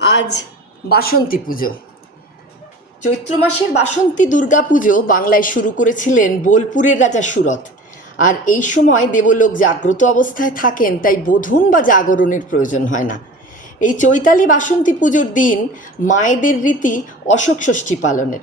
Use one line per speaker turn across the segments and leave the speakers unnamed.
আজ বাসন্তী পুজো। চৈত্র মাসের বাসন্তী দুর্গা পুজো বাংলায় শুরু করেছিলেন বোলপুরের রাজা সুরত আর এই সময় দেবলোক জাগ্রত অবস্থায় থাকেন, তাই বোধন বা জাগরণের প্রয়োজন হয় না। এই চৈতালি বাসন্তী পুজোর দিন মায়েদের রীতি অশোক ষষ্ঠী পালনের।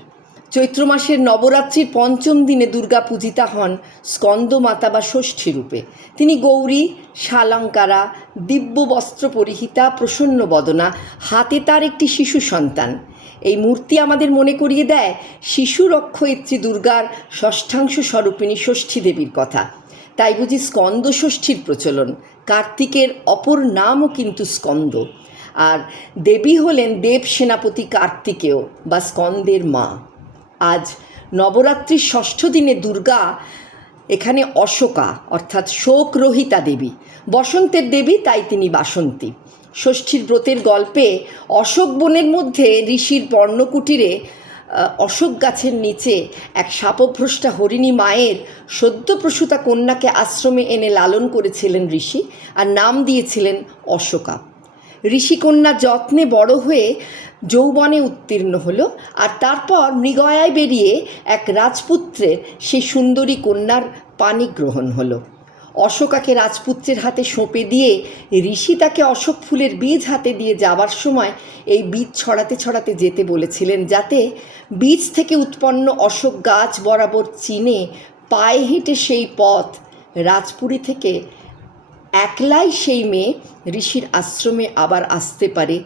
চৈত্র মাসের নবরাত্রির পঞ্চম দিনে দুর্গা পূজিতা হন স্কন্দমাতা বা ষষ্ঠী রূপে। তিনি গৌরী শালঙ্কারা দিব্য বস্ত্র পরিহিতা, প্রসন্ন বদনা, হাতে তার একটি শিশু সন্তান। এই মূর্তি আমাদের মনে করিয়ে দেয় শিশু রক্ষয়িত্রী দুর্গার ষষ্ঠাংশ স্বরূপিণী ষষ্ঠী দেবীর কথা। তাই বুঝি স্কন্দ ষষ্ঠীর প্রচলন। কার্তিকের অপর নামও কিন্তু স্কন্দ। আর দেবী হলেন দেব সেনাপতি কার্তিকেয় বা স্কন্দের মা। আজ নবরাত্রির ষষ্ঠ দিনে দুর্গা এখানে অশোকা, অর্থাৎ শোক রহিতা দেবী। বসন্তের দেবী, তাই তিনি বাসন্তী। ষষ্ঠীর ব্রতের গল্পে অশোক বনের মধ্যে ঋষির পর্ণকুটিরে অশোক গাছের নিচে এক সাপভ্রষ্টা হরিণী মায়ের সদ্যপ্রসূতা কন্যাকে আশ্রমে এনে লালন করেছিলেন ঋষি আর নাম দিয়েছিলেন অশোকা। ঋষিকন্যা যত্নে বড় হয়ে যৌবনে উত্তীর্ণ হলো আর তারপর মৃগয়ায় বেরিয়ে এক রাজপুত্রের সেই সুন্দরী কন্যার পানি গ্রহণ হলো। অশোকাকে রাজপুত্রের হাতে সঁপে দিয়ে ঋষি তাকে অশোক ফুলের বীজ হাতে দিয়ে যাবার সময় এই বীজ ছড়াতে ছড়াতে যেতে বলেছিলেন যাতে বীজ থেকে উৎপন্ন অশোক গাছ বরাবর চিনে পায়ে হেঁটে সেই পথ রাজপুরী থেকে একলাই সেই মেয়ে ঋষির আশ্রমে আবার আসতে পারে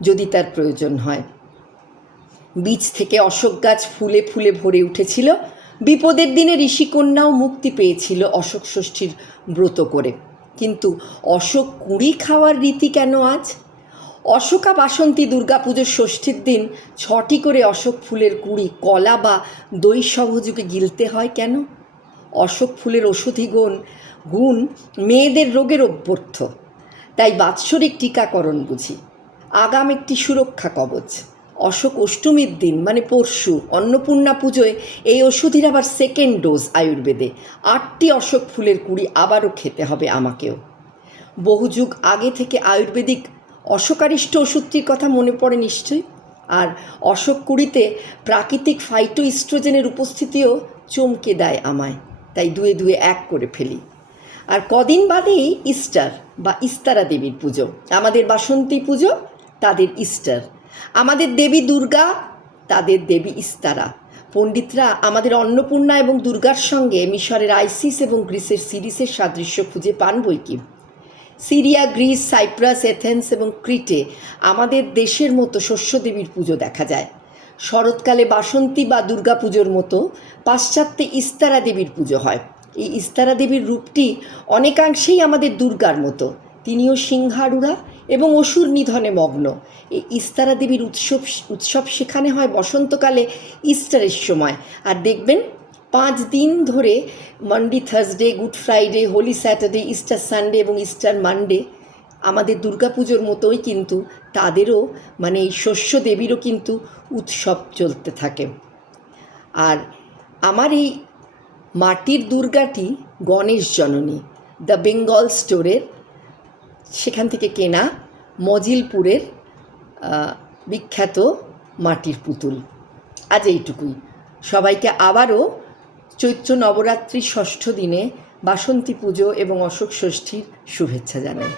যদি তার প্রয়োজন হয়। বীজ থেকে অশোক গাছ ফুলে ফুলে ভরে উঠেছিল। বিপদের দিনে ঋষিকন্যাও মুক্তি পেয়েছিল অশোক ষষ্ঠীর ব্রত করে। কিন্তু অশোক কুড়ি খাওয়ার রীতি কেন আজ? অশোকা বাসন্তী দুর্গাপুজোর ষষ্ঠীর দিন ছটি করে অশোক ফুলের কুড়ি, কলা বা দই সহযোগে গিলতে হয় কেন? অশোক ফুলের ওষুধি গুণ গুণ মেয়েদের রোগের অভ্যর্থ। তাই বাৎসরিক টিকাকরণ বুঝি। আগাম একটি সুরক্ষা কবচ। অশোক অষ্টমীর দিন মানে পরশু, অন্নপূর্ণা পুজোয় এই ওষুধের আবার সেকেন্ড ডোজ আয়ুর্বেদে। আটটি অশোক ফুলের কুড়ি আবারও খেতে হবে আমাকেও। বহু যুগ আগে থেকে আয়ুর্বেদিক অশোকারিষ্ট ওষুধটির কথা মনে পড়ে নিশ্চয়ই? আর অশোক কুড়িতে প্রাকৃতিক ফাইটো ইস্ট্রোজেনের উপস্থিতিও চমকে দেয় আমায়। তাই দুয়ে দুয়ে এক করে ফেলি। আর কদিন বাদেই ইস্টার বা ইস্তারা দেবীর পুজো। আমাদের বাসন্তী পুজো, তাদের ইস্টার। আমাদের দেবী দুর্গা, তাদের দেবী ইস্তারা। পণ্ডিতরা আমাদের অন্নপূর্ণা এবং দুর্গার সঙ্গে মিশরের আইসিস এবং গ্রিসের সিরিসের সাদৃশ্য খুঁজে পান বই কি? সিরিয়া, গ্রিস, সাইপ্রাস, এথেন্স এবং ক্রিটে আমাদের দেশের মতো শস্যদেবীর পুজো দেখা যায়। শরৎকালে বাসন্তী বা দুর্গা পুজোর মতো পাশ্চাত্যে ইস্তারা দেবীর পুজো হয়। এই ইস্তারা দেবীর রূপটি অনেকাংশেই আমাদের দুর্গার মতো। তিনিও সিংহারুড়া এবং অসুর নিধনে মগ্ন। এই ইস্তারা দেবীর উৎসব উৎসব সেখানে হয় বসন্তকালে ইস্টারের সময়। আর দেখবেন, পাঁচ দিন ধরে Monday Thursday Good Friday Holy Saturday Easter Sunday এবং ইস্টার মানডে আমাদের দুর্গাপুজোর মতোই কিন্তু তাদেরও মানে এই শস্য দেবীরও কিন্তু উৎসব চলতে থাকে। আর আমার এই মাটির দুর্গাটি গণেশ জননী, দ্য বেঙ্গল স্টোরের সেখান থেকে কেনা মজিলপুরের বিখ্যাত মাটির পুতুল। আজ এইটুকুই। সবাইকে আবারও চৈত্র নবরাত্রির ষষ্ঠ দিনে বাসন্তী পুজো এবং অশোক ষষ্ঠীর শুভেচ্ছা জানাই।